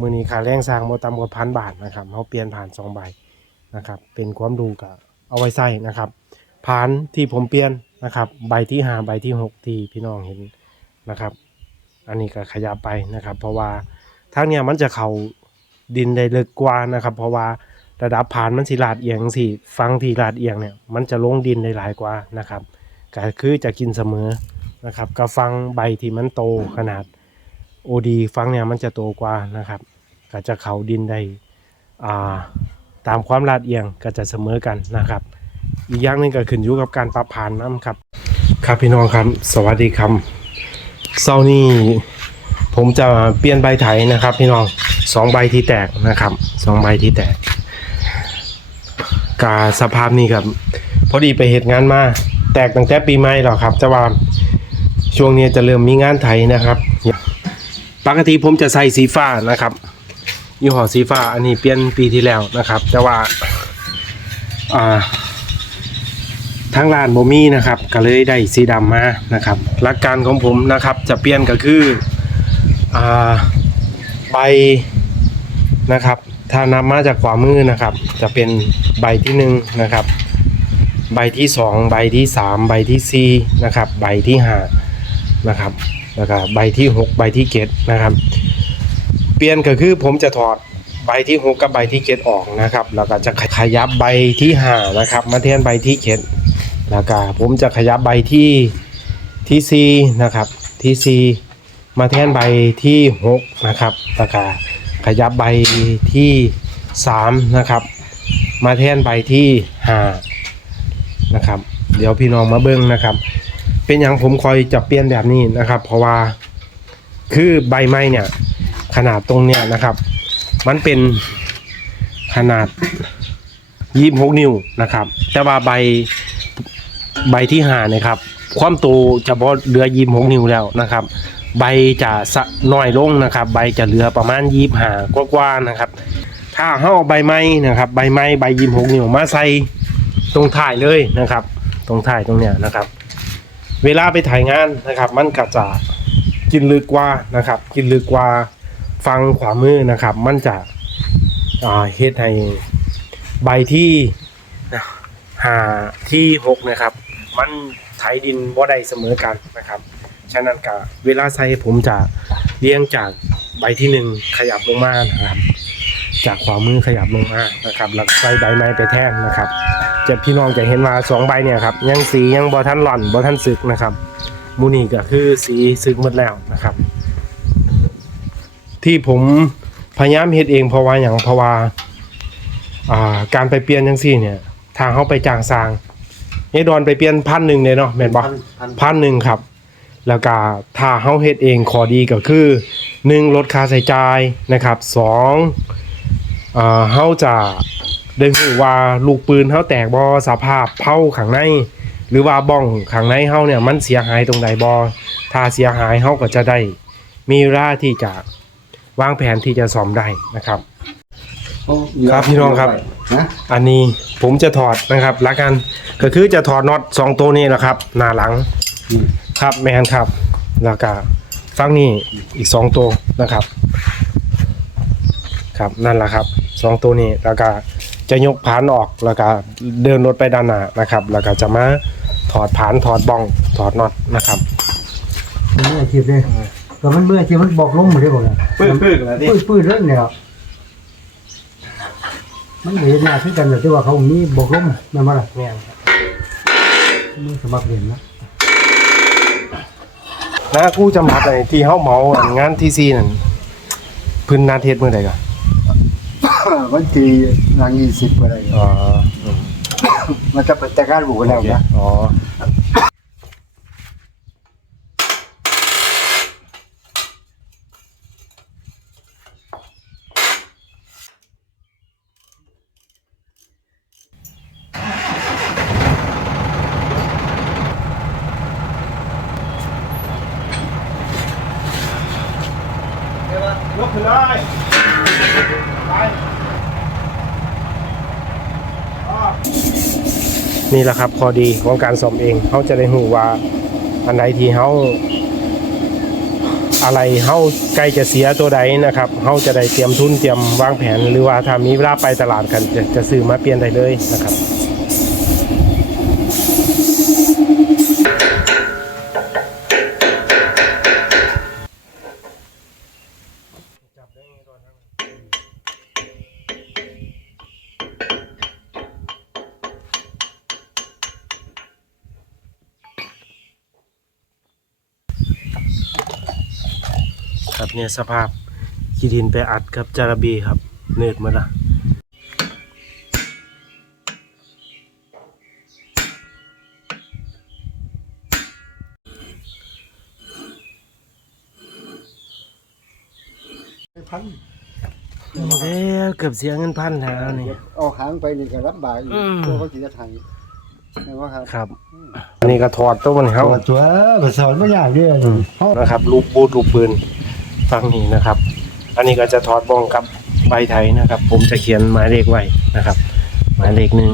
มือนี้ค่าแรงสร้างบ่ต่ำกว่าพันบาทนะครับเขาเปลี่ยนผ่านสองใบนะครับ เป็นความรู้กับเอาไว้ใส่นะครับผ่านที่ผมเปลี่ยนนะครับ ใบที่ห้าใบที่หกที่พี่น้องเห็นนะครับ อันนี้ก็ขยับไปนะครับ เพราะว่าทางเนี้ยมันจะเข้าดินได้ลึกกว่านะครับ เพราะว่าระดับผ่านมันสิลาดเอียงสิฟังที่ลาดเอียงเนี่ยมันจะลงดินได้หลายกว่านะครับก็คือจะกินเสมอนะครับก็ฟังใบที่มันโตขนาด โอดีฟังเนี่ยมันจะโตกว่านะครับ ก็จะเขาดินได้อ่าตามความลาดเอียงก็จะเสมอกันนะครับ อีกอย่างนึงก็ขึ้นอยู่กับการปรับผ่านน้ำครับ ครับพี่น้องครับสวัสดีครับเศร้านี้ผมจะเปลี่ยนใบไถนะครับ พี่น้องสองใบที่แตกนะครับสองใบที่แตกกาสภาพนี้ครับ พอดีไปเหตุงานมา แตกตั้งแต่ปีใหม่หรอครับจะว่าช่วงนี้จะเริ่มมีงานไถนะครับ ปกติผมจะใส่สีฟ้านะครับยี่ห้อสีฟ้าอันนี้เปลี่ยนปีที่แล้วนะครับ แต่ว่าอ่าทางร้านโมมี่นะครับ ก็เลยได้สีดำมานะครับ หลักการของผมนะครับจะเปลี่ยนก็คืออ่าใบนะครับ ถ้านำมาจากขวามือนะครับ จะเป็นใบที่หนึ่งนะครับ ใบที่สองใบที่สามใบที่สี่นะครับ ใบที่ห้านะครับ แล้วก็ใบที่ 6 ใบที่เกตนะครับ เปลี่ยนก็คือผมจะถอดใบที่ 6 กับใบที่เกตออกนะครับ แล้วก็จะขยับใบที่5นะครับ มาแทนใบที่เกตแล้วก็ผมจะขยับใบที่ที่4นะครับที่4มาแทนใบที่ 6 นะครับแล้วก็ขยับใบที่ 3 นะครับ มาแทนใบที่5นะครับ เดี๋ยวพี่น้องมาเบิ้งนะครับ เป็นอย่างผมคอยจะเปลี่ยนแบบนี้นะครับ เพราะว่าคือใบไม้เนี่ย ขนาดตรงเนี้ยนะครับ มันเป็นขนาดยี่สิบหกนิ้วนะครับ แต่ว่าใบใบที่หาเนี่ยครับ ความโตจะบอเหลือยี่สิบหกนิ้วแล้วนะครับ ใบจะสะน้อยลงนะครับ ใบจะเหลือประมาณยี่ห้ากว่าๆนะครับ ถ้าเฮาเอาใบไม้นะครับ ใบไม้ใบยี่สิบหกนิ้วมาใส่ตรงถ่ายเลยนะครับ ตรงถ่ายตรงเนี้ยนะครับ เวลาไปถ่ายงานนะครับ มันก็จะกินลึกกว่านะครับ กินลึกกว่าฟังขวามือนะครับ มันจะอ่าเฮ็ดให้ใบที่หาที่หกนะครับ มันไถดินบ่ได้เสมอกันนะครับ ฉะนั้นก็เวลาใส่ผมจะเลี้ยงจากใบที่หนึ่งขยับลงมานะครับ จากขวามือขยับลงมานะครับ แล้วใส่ใบไม้ไปแทนนะครับ จะพี่น้องจะเห็นว่าสองใบเนี่ยครับยังสียังบอทันหล่อนบอทันสึกนะครับมูนี่ก็คือสีสึกหมดแล้วนะครับ ที่ผมพยายามเฮ็ดเองเพราะว่าอย่างเพราะว่าอ่าการไปเปลี่ยนจังซี่เนี่ย ทางเขาไปจ้างสร้างยายดอนไปเปลี่ยนพันหนึ่งเลยเนาะแม่นบ่พันหนึ่งครับ แล้วก็ถ้าเฮาเฮ็ดเองขอดีก็คือหนึ่งลดค่าใช้จ่ายนะครับสองเอ่อเฮาจะ ได้รู้ว่าลูกปืนเฮาแตกบ่สภาพเผาข้างใน หรือว่าบ้องข้างในเฮาเนี่ยมันเสียหายตรงใดบ่ถ้าเสียหายเฮาก็จะได้ มีเวลาที่จะวางแผนที่จะซ่อมได้นะครับ ครับพี่น้องครับนะอันนี้ผมจะถอดนะครับละกันก็คือจะถอดน็อตสองตัวนี้นะครับ หน้าหลังอืมครับแมนครับแล้วก็ฟังนี่อีกสองตัวนะครับ ครับนั่นแหละครับสองตัวนี้แล้วก็ จะยกผานออกแล้วก็เดินรถไปด้านหน้านะครับ แล้วก็จะมาถอดผานถอดบ้องถอดน็อตนะครับมันมืออาชีพเลยก็มันมืออาชีพมันบอกลงหมดเลยบอกเลยปื้อปื้อแล้วดิปื้อปื้อเรื่องเนี่ยครับมันเหมือนหน้าที่กันแต่ว่าเขามีบอกลงแม่นมาละแม่นครับมือสมัครเรียนนะนะกู้จำพัดไอ้ที่เฮาเหมาอันงานทีซีนั่นเพื้นนาเทศเมื่อใดก่อน วันที่นางยี่สิบอะไรอ๋อ มันจะเป็นแต่การบุกแล้วนะ อ๋อ ยกขึ้นเลยไป นี่แหละครับข้อดีของการซ่อมเองเขาจะได้หูว่าอันใดที่เขาอะไรเขาใกล้จะเสียตัวใดนะครับเขาจะได้เตรียมทุนเตรียมวางแผน หรือว่าถ้ามีเวลาไปตลาดกันจะจะซื้อมาเปลี่ยนได้เลยนะครับ เนี่ยสภาพขี้ดินไปอัดกับจาระบีครับ เนืดมาละแล้วเกือบเสียเงินพันแล้วนี่เอาหางไปนี่ก็ลำบากอีกอืมเพราะเขาสิจะทางแม่ว่าครับครับอันนี้ก็ถอดตัวมันเขาตัวตัวภาษาไม่ยากเด้อเฮานะครับลูกบูดลูกปืน ฟังนี้นะครับ อันนี้ก็จะถอดบ้องกับใบไทยนะครับ ผมจะเขียนหมายเลขไว้นะครับ หมายเลขหนึ่ง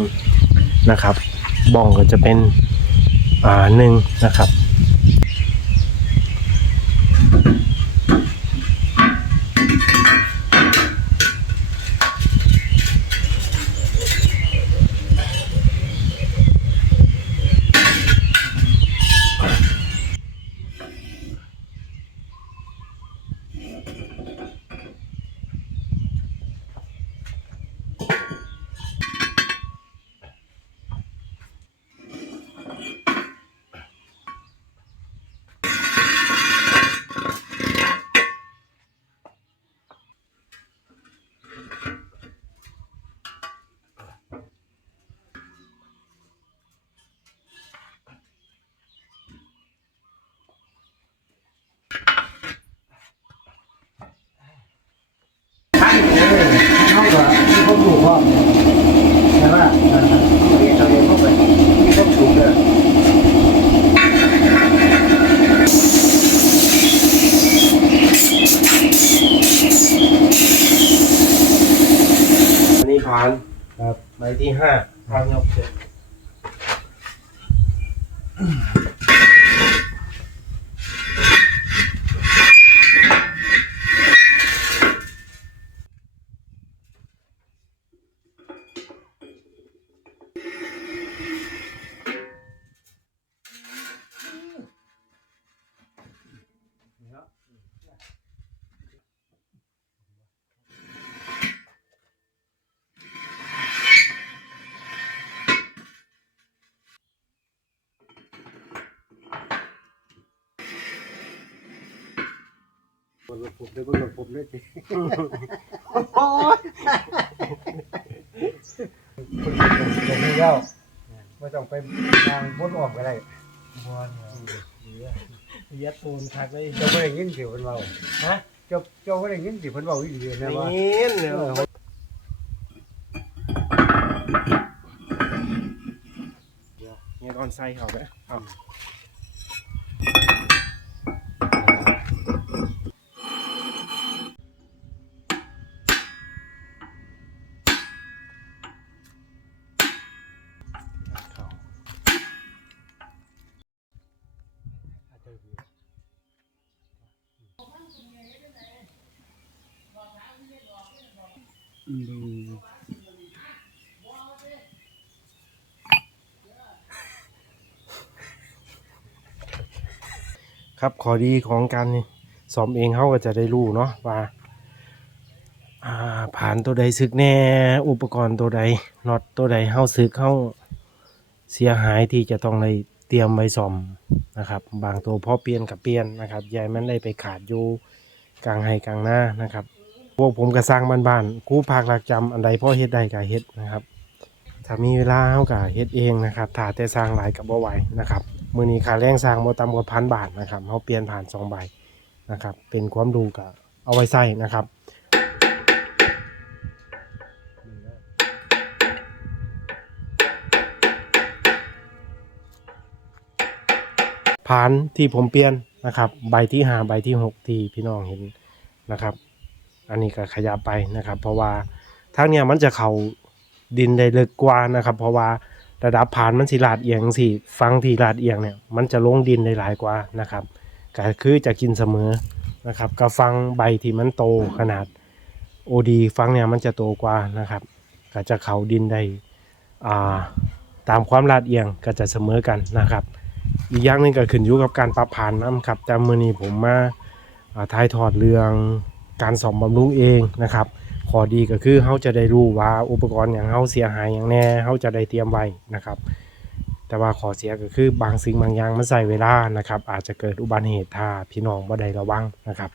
นะครับบ้องก็จะเป็นอ่าหนึ่งนะครับ เฮาก็มีความรู้พร้อมใช่ป่ะนี่ทะเลเข้าไปมีความสูงเด้อ อันนี้ผ่าน ครับ ใบที่ บนรถผมเลยบนรถผมเลยสิคนจะไม่เล่าไม่ต้องไปนางบนออกก็ได้บอลยัดตูนคักเลยเจ้าไม่ได้ยินเสียงเพิ่นเบาฮะเจ้าเจ้าไม่ได้ยินเสียงเพิ่นเบาอีหลีนะว่านี่เนี่ยเนี่ยออนไซด์เขาไหมเอาเข้า ครับขอดีของการสอมเองเขาก็จะได้รู้เนาะว่าผ่านตัวใดซึกแน่ อุปกรณ์ตัวใดน็อตตัวใดเฮาซึกเฮาเสียหายที่จะต้องได้เตรียมไว้ซ่อมนะครับ บางตัวพอเปลี่ยนกับเปลี่ยนนะครับยายมันได้ไปขาดอยู่กลางไห้กลางหน้านะครับ วกผมก็สร้างบ้านๆกู้ภาคหลักจำอันใดพ่อเฮ็ดได้ก็เฮ็ดนะครับ ถ้ามีเวลาเฮาก็เฮ็ดเองนะครับถ้าแต่สร้างหลายก็บ่ไหวนะครับมื้อนี้ค่าแรงสร้างบ่ต่ำกว่าพันบาทนะครับเฮาเปลี่ยนผ่านสองใบนะครับ เป็นความรู้ก็เอาไว้ใช้นะครับผ่านที่ผมเปลี่ยนนะครับ ใบที่ห้าใบที่หกที่พี่น้องเห็นนะครับ อันนี้ก็ขยับไปนะครับ เพราะว่าทางเนี้ยมันจะเข้าดินได้ลึกกว่านะครับ เพราะว่าระดับผ่านมันสิลาดเอียงสิฟังที่ลาดเอียงเนี่ยมันจะลงดินได้หลายกว่านะครับก็คือจะกินเสมอนะครับก็ฟังใบที่มันโตขนาดโอดีฟังเนี่ยมันจะโตกว่านะครับก็จะเขาดินได้อ่าตามความลาดเอียงก็จะเสมอกันนะครับ อีกอย่างหนึงก็ขึ้นอยู่กับการปรับผ่านน้ำครับแต่มือนี้ผมมาอ่าถ่ายทอดเรื่อง การสอมบำรุงเองนะครับข้อดีก็คือเขาจะได้รู้ว่าอุปกรณ์อย่างเขาเสียหายอย่างแน่เขาจะได้เตรียมไว้นะครับ แต่ว่าข้อเสียก็คือบางสิ่งบางอย่างมันใส่เวลานะครับ อาจจะเกิดอุบัติเหตุถ้าพี่น้องบ่ได้ระวังนะครับ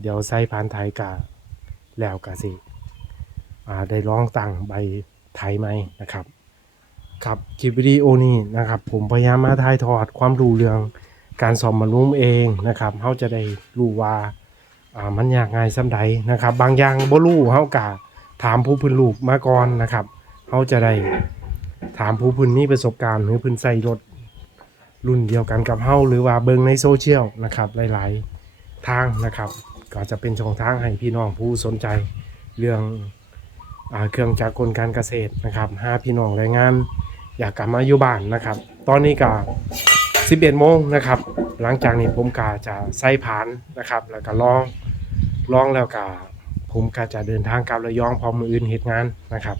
เดี๋ยวใส่พานไทยกะแล้วกะสิอ่าได้ลองตั้งใบไทยไหมนะครับครับคลิปวิดีโอนี้นะครับ ผมพยายามมาถ่ายทอดความรู้เรื่อง การสอมมารุมเองนะครับเขาจะได้รู้ว่ามันยากง่ายส่ำใดนะครับ บางอย่างบ่รู้เขากะถามผู้พื้นลูกมาก่อนนะครับเขาจะได้ถามผู้พื้นมีประสบการณ์หรือพื้นใส่รถรุ่นเดียวกันกับเฮาหรือว่าเบิงในโซเชียลนะครับหลายๆทางนะครับ ก็จะเป็นช่องทางให้พี่น้องผู้สนใจเรื่องอเครื่องจักรกลการเกษตรนะครับหาพี่น้องแรงงาน อยากกลับมาอยู่บ้านนะครับ ตอนนี้ก็ 11โมงนะครับ หลังจากนี้ผมกะจะใส่ผานนะครับ แล้วก็ลองลองแล้วก็ผมกะจะเดินทางกลับระยองพร้อมมืออื่นเหตุงานนะครับ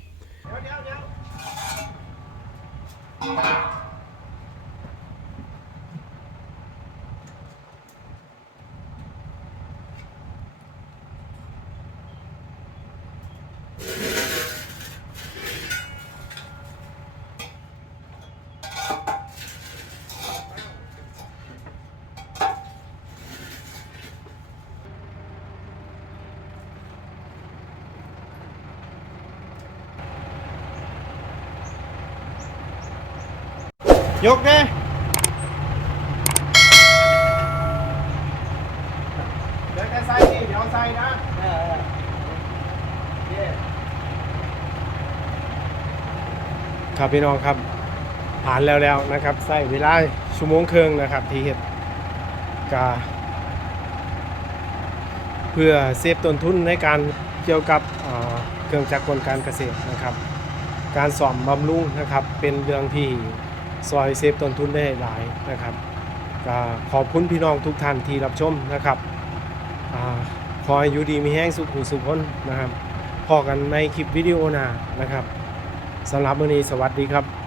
ยกเด้เดี๋ยวจะใส่นี่เดี๋ยวใส่นะเออเออครับพี่น้องครับ ผ่านแล้วแล้วนะครับใส่เวลาชั่วโมงครึ่งนะครับ ที่เห็ดกาเพื่อเซฟต้นทุนในการเกี่ยวกับอ่าเครื่องจักรกลการเกษตรนะครับ การสอมบำรุงนะครับเป็นเรื่องที่ ซอยเซฟต้นทุนได้หลายนะครับก็ขอบคุณพี่น้องทุกท่านที่รับชมนะครับอขอให้อยู่ดีมีแห้งสุขสุขพ้นนะครับพอกันในคลิปวิดีโอหน้านะครับสำหรับวันนี้สวัสดีครับ